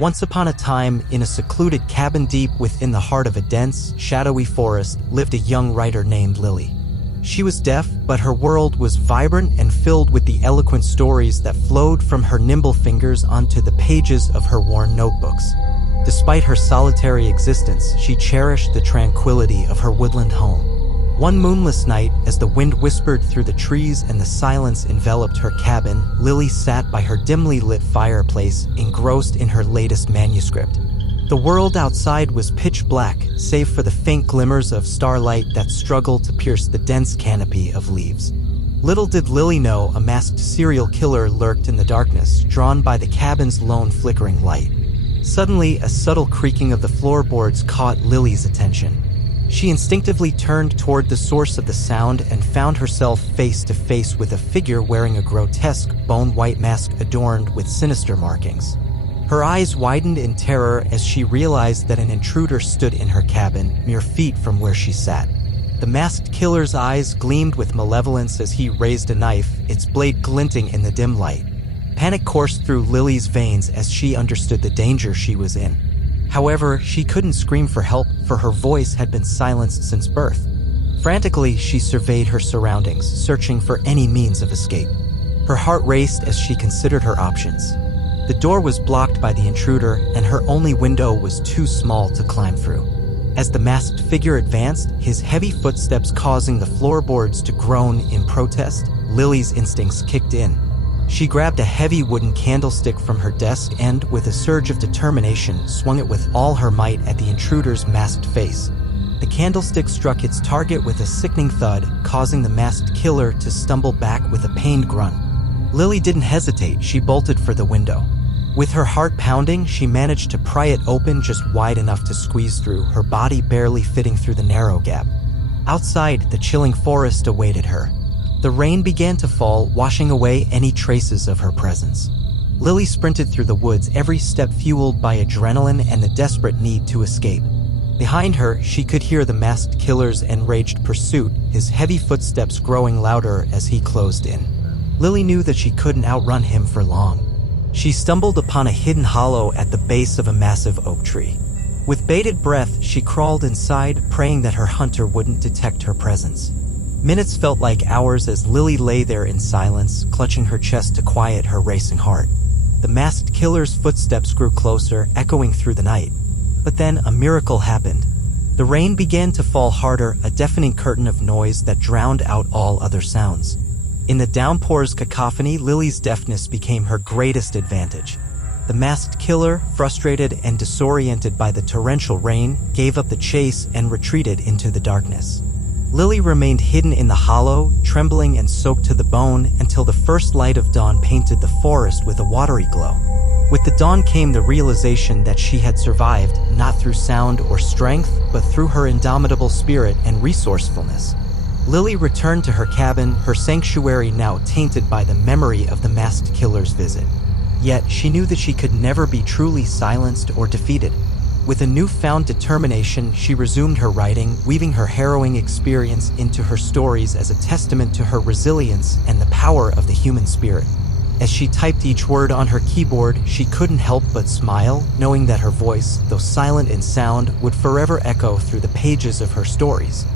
Once upon a time, in a secluded cabin deep within the heart of a dense, shadowy forest, lived a young writer named Lily. She was deaf, but her world was vibrant and filled with the eloquent stories that flowed from her nimble fingers onto the pages of her worn notebooks. Despite her solitary existence, she cherished the tranquility of her woodland home. One moonless night, as the wind whispered through the trees and the silence enveloped her cabin, Lily sat by her dimly lit fireplace, engrossed in her latest manuscript. The world outside was pitch black, save for the faint glimmers of starlight that struggled to pierce the dense canopy of leaves. Little did Lily know a masked serial killer lurked in the darkness, drawn by the cabin's lone flickering light. Suddenly, a subtle creaking of the floorboards caught Lily's attention. She instinctively turned toward the source of the sound and found herself face to face with a figure wearing a grotesque, bone-white mask adorned with sinister markings. Her eyes widened in terror as she realized that an intruder stood in her cabin, mere feet from where she sat. The masked killer's eyes gleamed with malevolence as he raised a knife, its blade glinting in the dim light. Panic coursed through Lily's veins as she understood the danger she was in. However, she couldn't scream for help, for her voice had been silenced since birth. Frantically, she surveyed her surroundings, searching for any means of escape. Her heart raced as she considered her options. The door was blocked by the intruder, and her only window was too small to climb through. As the masked figure advanced, his heavy footsteps causing the floorboards to groan in protest, Lily's instincts kicked in. She grabbed a heavy wooden candlestick from her desk and, with a surge of determination, swung it with all her might at the intruder's masked face. The candlestick struck its target with a sickening thud, causing the masked killer to stumble back with a pained grunt. Lily didn't hesitate, she bolted for the window. With her heart pounding, she managed to pry it open just wide enough to squeeze through, her body barely fitting through the narrow gap. Outside, the chilling forest awaited her. The rain began to fall, washing away any traces of her presence. Lily sprinted through the woods, every step fueled by adrenaline and the desperate need to escape. Behind her, she could hear the masked killer's enraged pursuit, his heavy footsteps growing louder as he closed in. Lily knew that she couldn't outrun him for long. She stumbled upon a hidden hollow at the base of a massive oak tree. With bated breath, she crawled inside, praying that her hunter wouldn't detect her presence. Minutes felt like hours as Lily lay there in silence, clutching her chest to quiet her racing heart. The masked killer's footsteps grew closer, echoing through the night. But then a miracle happened. The rain began to fall harder, a deafening curtain of noise that drowned out all other sounds. In the downpour's cacophony, Lily's deafness became her greatest advantage. The masked killer, frustrated and disoriented by the torrential rain, gave up the chase and retreated into the darkness. Lily remained hidden in the hollow, trembling and soaked to the bone until the first light of dawn painted the forest with a watery glow. With the dawn came the realization that she had survived, not through sound or strength, but through her indomitable spirit and resourcefulness. Lily returned to her cabin, her sanctuary now tainted by the memory of the masked killer's visit. Yet she knew that she could never be truly silenced or defeated. With a newfound determination, she resumed her writing, weaving her harrowing experience into her stories as a testament to her resilience and the power of the human spirit. As she typed each word on her keyboard, she couldn't help but smile, knowing that her voice, though silent in sound, would forever echo through the pages of her stories.